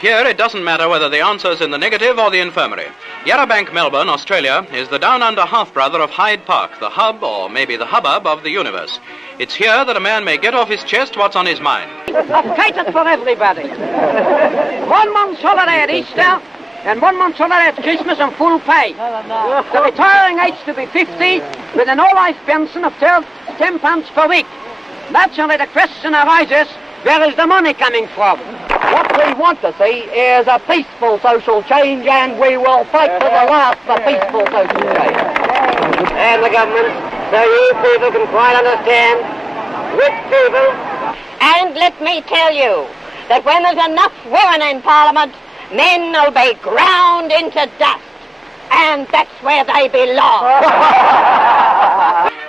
Here, it doesn't matter whether the answer's in the negative or the infirmary. Yarrabank, Melbourne, Australia, is the down-under half-brother of Hyde Park, the hub, or maybe the hubbub, of the universe. It's here that a man may get off his chest what's on his mind. I've catered for everybody. 1 month's holiday at Easter, and 1 month's holiday at Christmas and full pay. The retiring age to be 50, with an all-life pension of £10 per week. Naturally, the question arises, where is the money coming from? What we want to see is a peaceful social change, and we will fight to the last for peaceful social change. And the government, so you people can quite understand, rich people. And let me tell you that when there's enough women in Parliament, men will be ground into dust. And that's where they belong.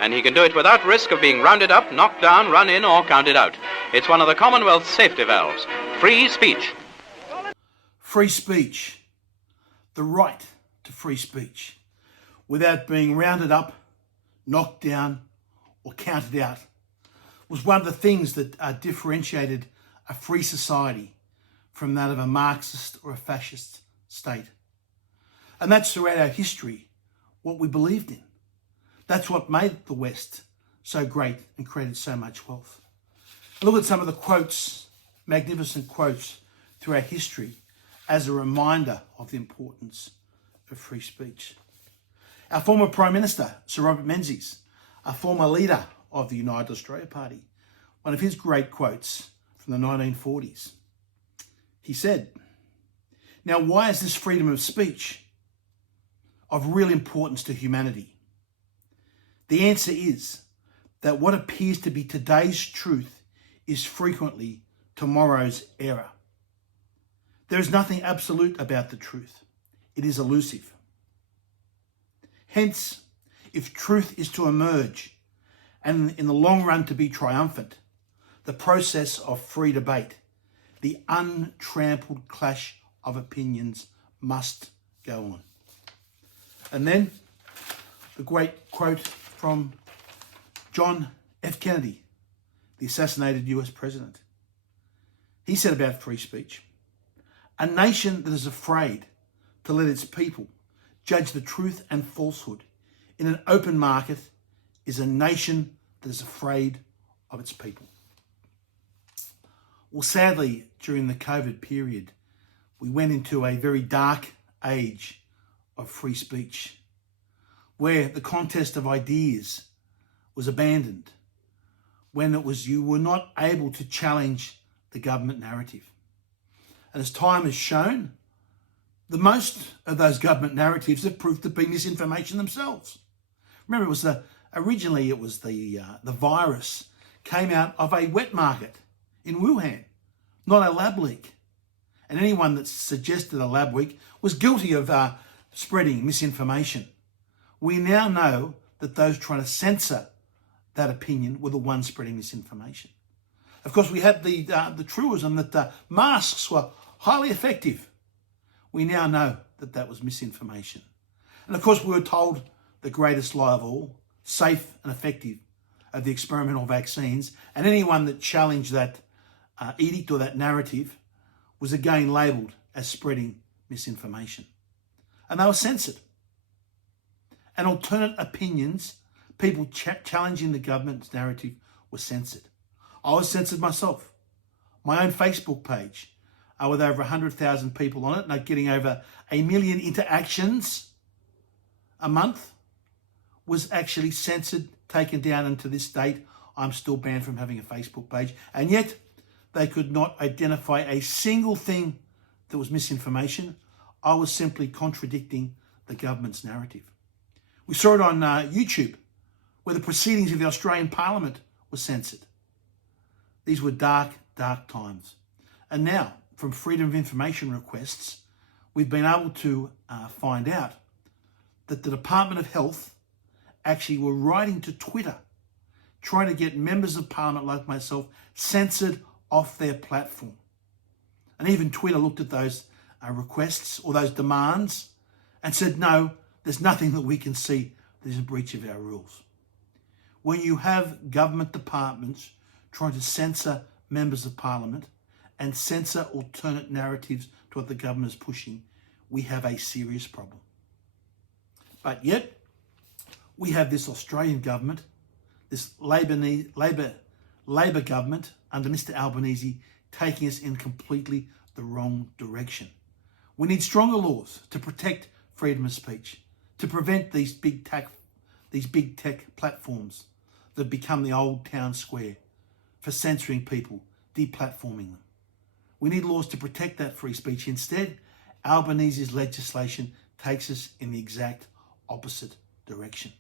And he can do it without risk of being rounded up, knocked down, run in, or counted out. It's one of the Commonwealth's safety valves. Free speech. Free speech. The right to free speech. Without being rounded up, knocked down, or counted out, was one of the things that differentiated a free society from that of a Marxist or a fascist state. And that's throughout our history what we believed in. That's what made the West so great and created so much wealth. Look at some of the quotes, magnificent quotes throughout history as a reminder of the importance of free speech. Our former Prime Minister, Sir Robert Menzies, a former leader of the United Australia Party, one of his great quotes from the 1940s. He said, "Now, why is this freedom of speech of real importance to humanity? The answer is that what appears to be today's truth is frequently tomorrow's error. There is nothing absolute about the truth. It is elusive. Hence, if truth is to emerge and in the long run to be triumphant, the process of free debate, the untrampled clash of opinions must go on." And then the great quote from John F. Kennedy, the assassinated US president. He said about free speech, "A nation that is afraid to let its people judge the truth and falsehood in an open market is a nation that is afraid of its people." Well, sadly, during the COVID period, we went into a very dark age of free speech, where the contest of ideas was abandoned, when you were not able to challenge the government narrative. And as time has shown, the most of those government narratives have proved to be misinformation themselves. Remember, originally it was the virus came out of a wet market in Wuhan, not a lab leak. And anyone that suggested a lab leak was guilty of spreading misinformation. We now know that those trying to censor that opinion were the ones spreading misinformation. Of course, we had the truism that masks were highly effective. We now know that that was misinformation. And of course, we were told the greatest lie of all, safe and effective, of the experimental vaccines. And anyone that challenged that edict or that narrative was again labelled as spreading misinformation. And they were censored. And alternate opinions, people challenging the government's narrative, were censored. I was censored myself. My own Facebook page, with over 100,000 people on it, and getting over 1 million interactions a month, was actually censored, taken down, and to this date, I'm still banned from having a Facebook page. And yet, they could not identify a single thing that was misinformation. I was simply contradicting the government's narrative. We saw it on YouTube, where the proceedings of the Australian Parliament were censored. These were dark, dark times. And now, from Freedom of Information requests, we've been able to find out that the Department of Health actually were writing to Twitter, trying to get members of Parliament like myself censored off their platform. And even Twitter looked at those requests or those demands and said, no, there's nothing that we can see that is a breach of our rules. When you have government departments trying to censor members of Parliament and censor alternate narratives to what the government is pushing, we have a serious problem. But yet, we have this Australian government, this Labor government under Mr. Albanese, taking us in completely the wrong direction. We need stronger laws to protect freedom of speech, to prevent these big tech platforms that become the old town square for censoring people, deplatforming them. We need laws to protect that free speech. Instead, Albanese's legislation takes us in the exact opposite direction.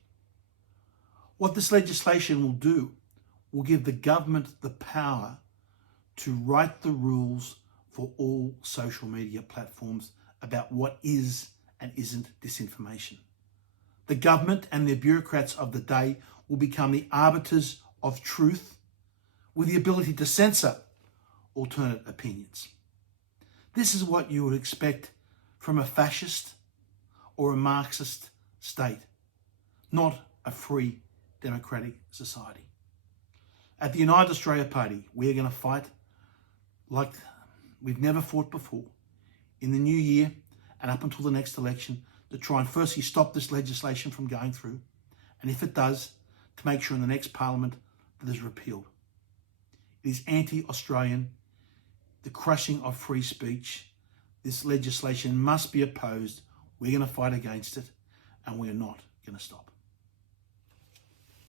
What this legislation will do will give the government the power to write the rules for all social media platforms about what is and isn't disinformation. The government and their bureaucrats of the day will become the arbiters of truth with the ability to censor alternate opinions. This is what you would expect from a fascist or a Marxist state, not a free democratic society. At the United Australia Party, we're going to fight like we've never fought before in the new year and up until the next election to try and firstly stop this legislation from going through, and if it does, to make sure in the next parliament that it is repealed. It is anti-Australian, the crushing of free speech. This legislation must be opposed. We're going to fight against it, and we're not going to stop.